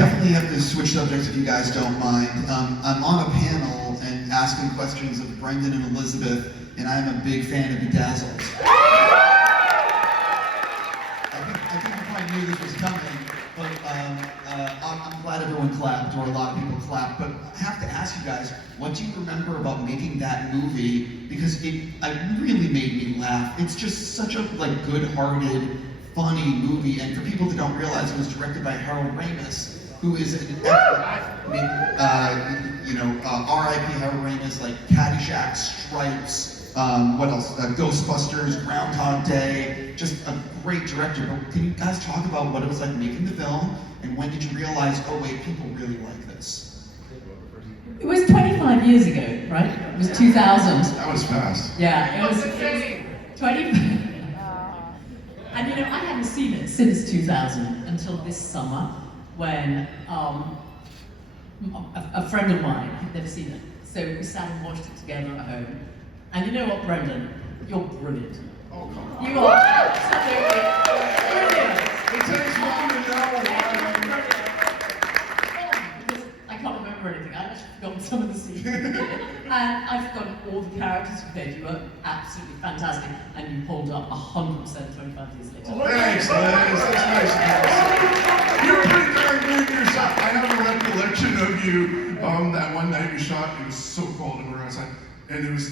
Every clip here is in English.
definitely have to switch subjects if you guys don't mind. I'm on a panel and asking questions of Brendan and Elizabeth, and I'm a big fan of Bedazzled. I think you probably knew this was coming, but I'm glad everyone clapped, or a lot of people clapped, but I have to ask you guys, what do you remember about making that movie? Because it really made me laugh. It's just such a good-hearted, funny movie, and for people that don't realize, it was directed by Harold Ramis, who is an R.I.P. Harold Ramis, like Caddyshack, Stripes, what else? Ghostbusters, Groundhog Day, just a great director. But can you guys talk about what it was like making the film, and when did you realize, oh wait, people really like this? It was 25 years ago, right? It was 2000. That was fast. Yeah, it was 20. And I hadn't seen it since 2000 until this summer, when a friend of mine had never seen it. So we sat and watched it together at home. And you know what, Brendan? You're brilliant. Oh, come on. You are absolutely brilliant. It takes long to know why. Because I can't remember anything. I've actually forgotten some of the scenes. And I've forgotten all the characters you played. You were absolutely fantastic. And you pulled up 100% 25 years later. Thanks, Liz. That's nice. You're pretty darn good in your shot. I have a recollection of you that one night we shot. It was so cold and we were outside. And it was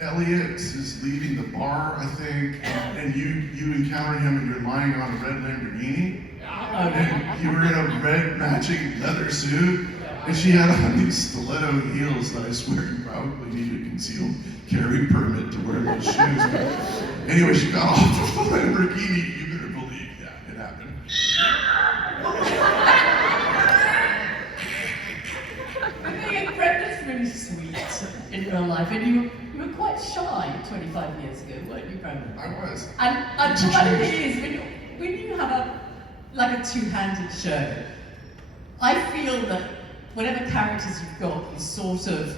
Elliot is leaving the bar, I think, and you encounter him and you're lying on a red Lamborghini. And you were in a red matching leather suit. And she had on these stiletto heels that I swear you probably need a concealed carry permit to wear those shoes. But anyway, she got off of the Lamborghini. You better believe, yeah, it happened. I think Brendan's really sweet in real life, and you were quite shy 25 years ago, weren't you, Brendan? I was. And the funny thing is, when you have a two-handed show, I feel that whatever characters you've got, you sort of,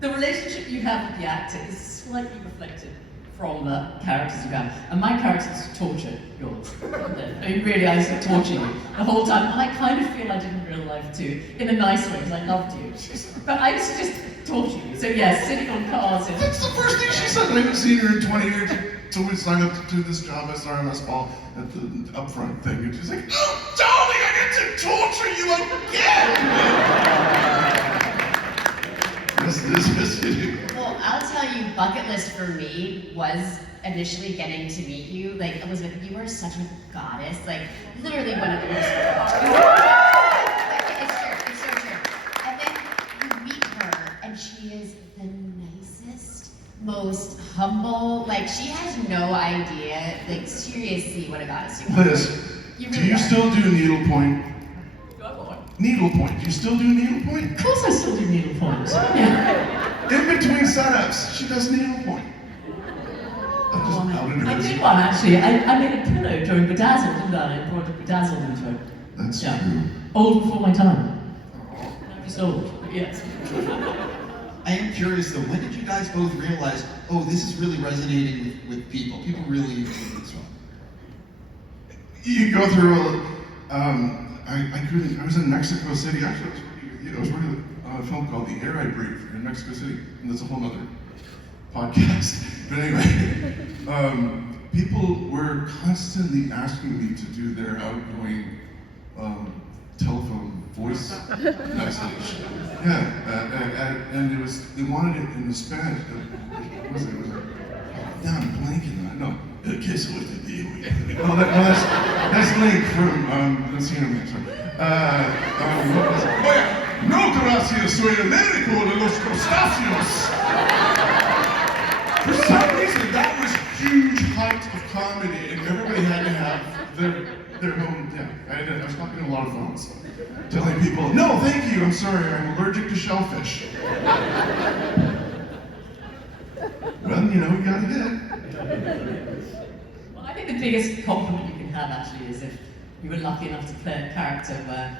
the relationship you have with the actor is slightly reflected from the characters you have. And my characters torture yours. I mean, really, I used to torture you the whole time. And I kind of feel I did in real life too, in a nice way, because I loved you. But I used to just torture you. So yeah, sitting on cars. That's the first thing she said. I haven't seen her in 20 years. So we signed up to do this job at RMS Ball at the upfront thing. And she's like, oh, darling, I get to torture you again! Well, I'll tell you, bucket list for me was initially getting to meet you. Like, Elizabeth, you are such a goddess. Like, literally one of the most. It's so true. And then you meet her, and she is the nicest, most humble. Like, she has no idea, like, seriously, what a goddess you are. Liz, You do really you are. still do needlepoint? Of Needlepoint. Do you still do needlepoint? course I still do needlepoint. Yeah. In between setups, she does needlepoint. I just outed her I as- did one actually. I made a pillow during Bedazzled, didn't I? I brought a Bedazzled into it. That's Yeah. true. Old before my time. Not just old, but yes. I am curious though, when did you guys both realize, oh, this is really resonating with people? People really enjoy this one. You go through I was in Mexico City. Actually, I was working on a film called The Air I Breathe in Mexico City, and that's a whole other podcast. But anyway, people were constantly asking me to do their outgoing telephone voice message. Yeah, and it was, they wanted it in the Spanish. What was it? Yeah, I'm blanking on it. No, queso with the deal. No, that's Link from Encino Man. Sorry. What was it? Oh yeah, no gracias, soy el médico de los crustáceos. For some reason, that was huge height of comedy, and everybody had to have their own. Yeah, I was talking to a lot of phones, telling people, no, thank you, I'm sorry, I'm allergic to shellfish. Well, you gotta get it. Well, I think the biggest compliment you can have actually is if you were lucky enough to play a character where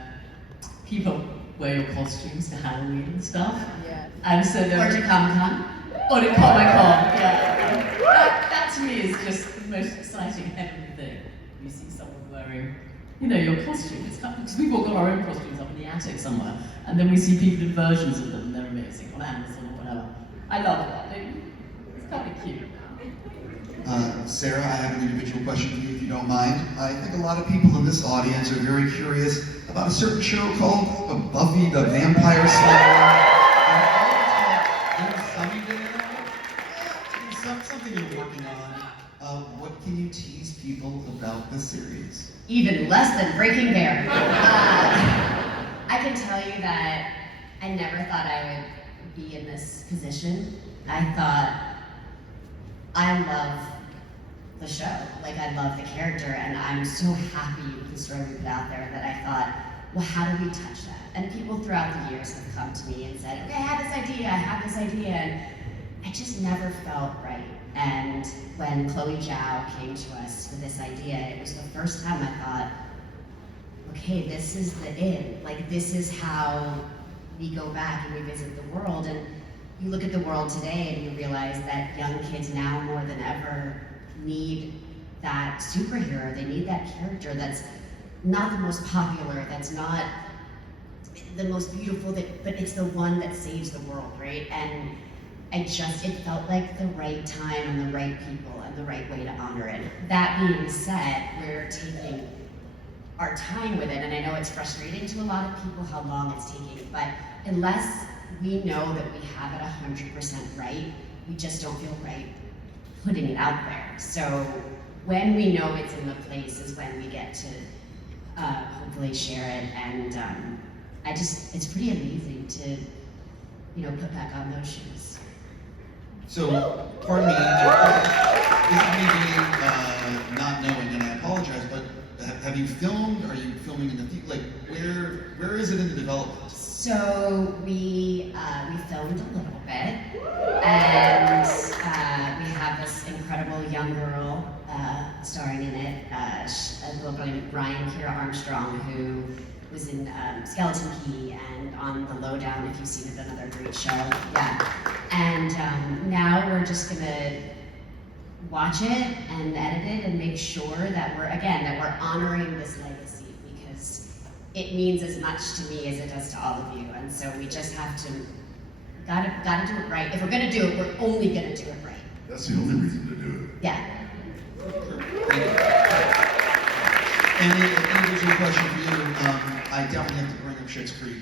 people wear your costumes to Halloween and stuff. Yeah. And so Or to Comic-Con. Or to Comic-Con, yeah. That to me is just the most exciting heavenly thing. You see someone wearing you know, your costume. It's kind of, because we've all got our own costumes up in the attic somewhere, and then we see people in versions of them, and they're amazing, on Amazon or whatever. I love that. It's kind of cute. Sarah, I have an individual question for you, if you don't mind. I think a lot of people in this audience are very curious about a certain show called Buffy the Vampire Slayer. Something you're working on. What can you tease people about the series? Even less than Breaking Bad. I can tell you that I never thought I would be in this position. I thought, I love the show. Like, I love the character, and I'm so happy with the story we put out there that I thought, well, how do we touch that? And people throughout the years have come to me and said, okay, I have this idea, and I just never felt right. And when Chloe Zhao came to us with this idea, it was the first time I thought, okay, this is the in. Like, this is how we go back and revisit the world. And you look at the world today and you realize that young kids now more than ever need that superhero. They need that character that's not the most popular, that's not the most beautiful, but it's the one that saves the world, right? And it felt like the right time and the right people and the right way to honor it. That being said, we're taking our time with it, and I know it's frustrating to a lot of people how long it's taking, but unless we know that we have it 100% right, we just don't feel right putting it out there. So when we know it's in the place is when we get to hopefully share it, and it's pretty amazing to, put back on those shoes. So, pardon me, this is me being not knowing, and I apologize, but have you filmed? Are you filming in the future? Like, where is it in the development? So we filmed a little bit, and we have this incredible young girl starring in it, a little girl named Ryan Kira Armstrong, who was in Skeleton Key and on The Lowdown, if you've seen it, another great show. Yeah. And now we're just gonna watch it and edit it and make sure that we're honoring this legacy, because it means as much to me as it does to all of you. And so we just have to, gotta do it right. If we're gonna do it, we're only gonna do it right. That's the only reason to do it. Yeah. And an individual question for you, I definitely have to bring up Schitt's Creek.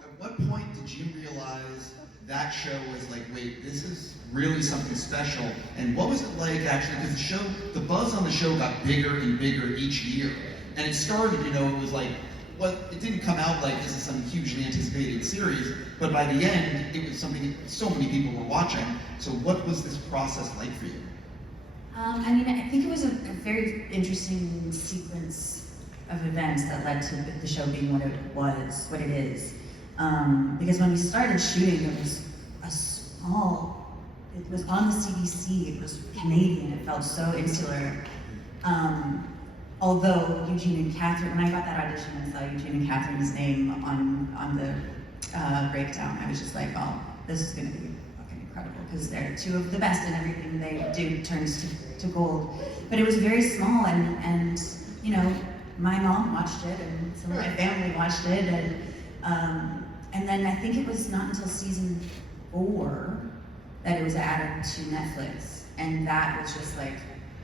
At what point did you realize that show was like, wait, this is really something special? And what was it like actually, because the buzz on the show got bigger and bigger each year. And it started, it was like, it didn't come out like this is some hugely anticipated series, but by the end, it was something so many people were watching. So what was this process like for you? I think it was a very interesting sequence of events that led to the show being what it is. Because when we started shooting, it was it was on the CBC, it was Canadian, it felt so insular. Although Eugene and Catherine, when I got that audition and saw Eugene and Catherine's name on the breakdown, I was just like, oh, this is gonna be fucking incredible, because they're two of the best, and everything they do turns to gold. But it was very small, and my mom watched it, and some of my family watched it, and then I think it was not until season 4 that it was added to Netflix, and that was just like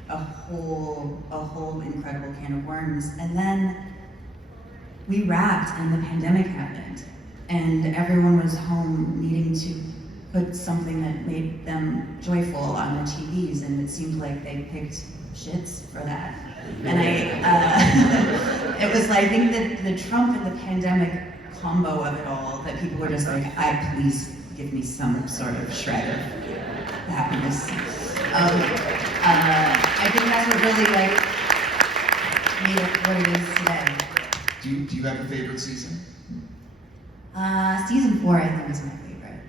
a whole incredible can of worms. And then we wrapped and the pandemic happened, and everyone was home needing to put something that made them joyful on their TVs, and it seemed like they picked Shits for that. And it was like, I think that the Trump and the pandemic combo of it all, that people were just like, please give me some sort of shred of happiness. I think that's what really made it what it is today. Do you have a favorite season? Season 4, I think, is my favorite.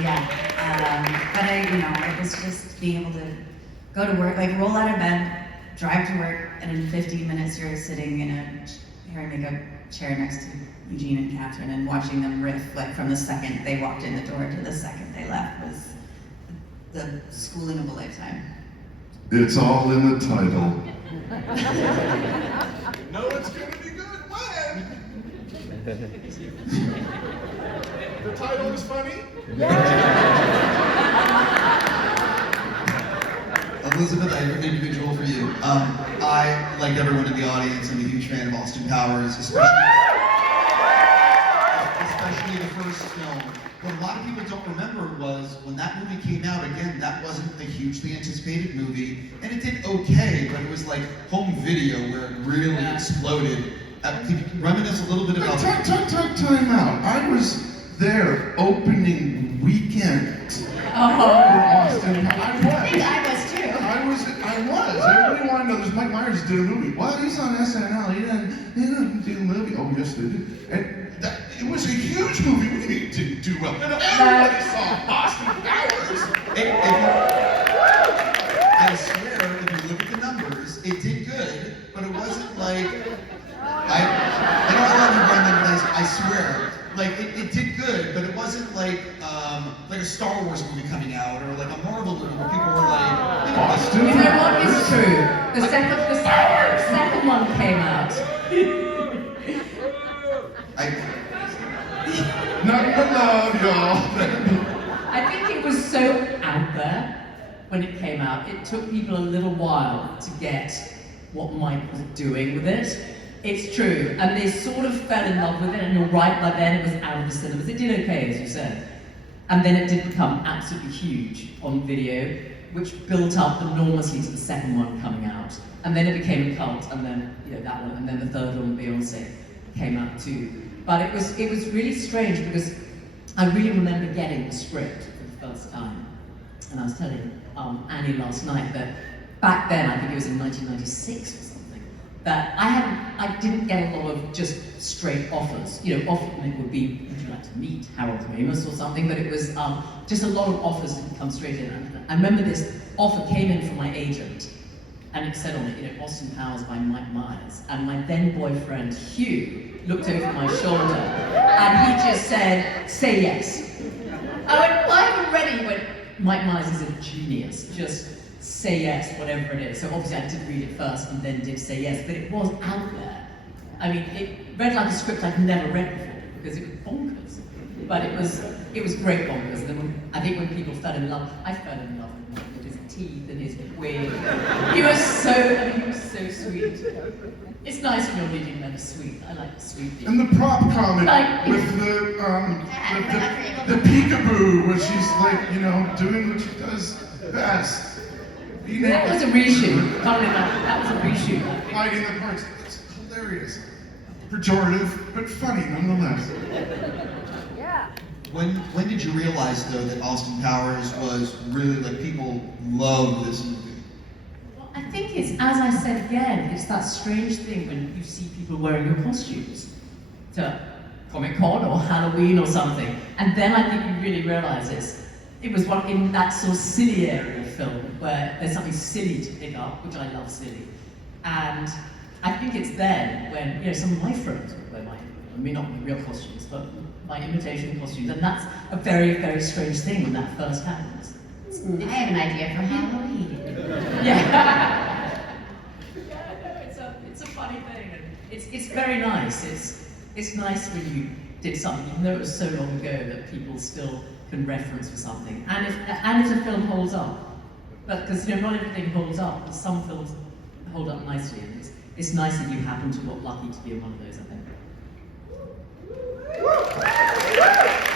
Yeah, but it was just being able to go to work, roll out of bed, drive to work, and in 15 minutes you're sitting in a hair and makeup chair next to Eugene and Catherine and watching them riff, from the second they walked in the door to the second they left the schooling of a lifetime. It's all in the title. No, it's gonna be good. When? The title is funny. Elizabeth, I have an individual for you. I, like everyone in the audience, am a huge fan of Austin Powers, especially the first film. What a lot of people don't remember was when that movie came out, again, that wasn't a hugely anticipated movie, and it did okay, but it was like home video where it really exploded. Can you reminisce a little bit about Time out. I was there opening weekend for Austin. I think I was too. I was. Everybody wanted to know. There's Mike Myers did a movie. Well, he's on SNL. He didn't do a movie. Oh, yes, they did. And it was a huge movie. We didn't do well. Everybody saw Austin Powers. I swear, if you look at the numbers, it did good, but it wasn't like I know I love you, Brendan, but I swear, like it did good, but it wasn't like a Star Wars movie coming out or like a Marvel movie where people were like, Austin You know what Powers. is true? The second one came out. Nothing but love, y'all. I think it was so out there when it came out. It took people a little while to get what Mike was doing with it. It's true, and they sort of fell in love with it, and you're right, by then it was out of the cinemas. It did okay, as you said. And then it did become absolutely huge on video, which built up enormously to the second one coming out. And then it became a cult, and then that one, and then the third one, Beyonce, came out too. But it was really strange because I really remember getting the script for the first time. And I was telling Annie last night that back then, I think it was in 1996 or something, that I didn't get a lot of just straight offers. Often it would be, would you like to meet Harold Ramis or something, but it was just a lot of offers didn't come straight in. And I remember this offer came in from my agent, and it said on it, Austin Powers by Mike Myers. And my then boyfriend, Hugh, looked over my shoulder, and he just said, say yes. I went, well, I'm ready. He went, Mike Myers is a genius. Just say yes, whatever it is. So obviously I did read it first and then did say yes, but it was out there. I mean, it read like a script I'd never read before because it was bonkers. But it was great bonkers. And then I think when people fell in love, I fell in love with his teeth and his wig. He was so sweet. It's nice when you're reading them sweet. I like sweet people. And the prop comic with the peekaboo, where she's like, doing what she does best. That was a reshoot. Can't remember. That was a reshoot. I think. Hiding the parts. It's hilarious. Pejorative, but funny nonetheless. When did you realize though that Austin Powers was really like people love this movie? Well, I think it's, as I said again, it's that strange thing when you see people wearing your costumes to Comic-Con or Halloween or something, and then I think you really realize it was one in that sort of silly area of film where there's something silly to pick up, which I love silly, and I think it's then when some of my friends wear not my real costumes, but my imitation costumes, and that's a very, very strange thing when that first happens. I have an idea for Halloween. Yeah. It's a funny thing, and it's very nice. It's nice when you did something, even though it was so long ago, that people still can reference for something, and if the film holds up. But because not everything holds up, but some films hold up nicely, and it's nice that you happen to got lucky to be in one of those, I think.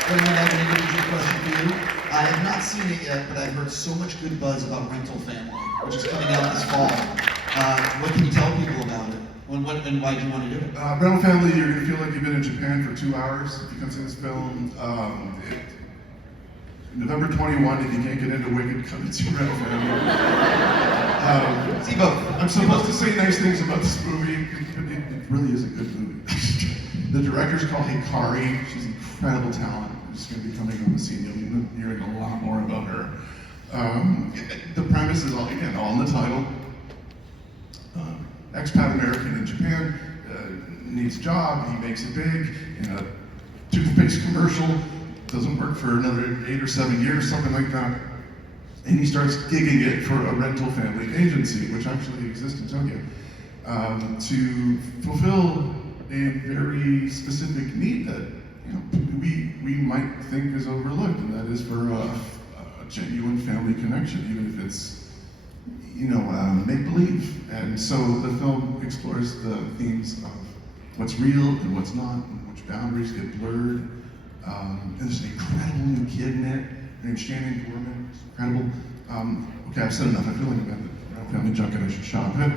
Anyone have an individual question for you? I have not seen it yet, but I've heard so much good buzz about Rental Family, which is coming out this fall. What can you tell people about it? And why do you want to do it? Rental Family, you're going to feel like you've been in Japan for 2 hours if you come see this film. November 21, if you can't get into Wicked, come and see Rental Family. See both. I'm supposed to say nice things about this movie, but it really is a good movie. The director's called Hikari. She's incredible talent. She's going to be coming on the scene. You'll be hearing a lot more about her. The premise is all in the title. Expat American in Japan needs a job. He makes it big in a toothpaste commercial. Doesn't work for another 8 or 7 years, something like that. and he starts gigging it for a rental family agency, which actually exists in Tokyo, to fulfill a very specific need that we might think is overlooked, and that is for a genuine family connection, even if it's make-believe. And so the film explores the themes of what's real and what's not, and which boundaries get blurred. And there's an incredible new kid in it named Shannon Gorman. It's incredible. Okay, I've said enough. I feel like I'm at a family junket. I should shop. But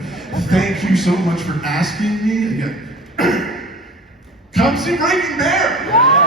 thank you so much for asking me again. Come see Breaking Bear!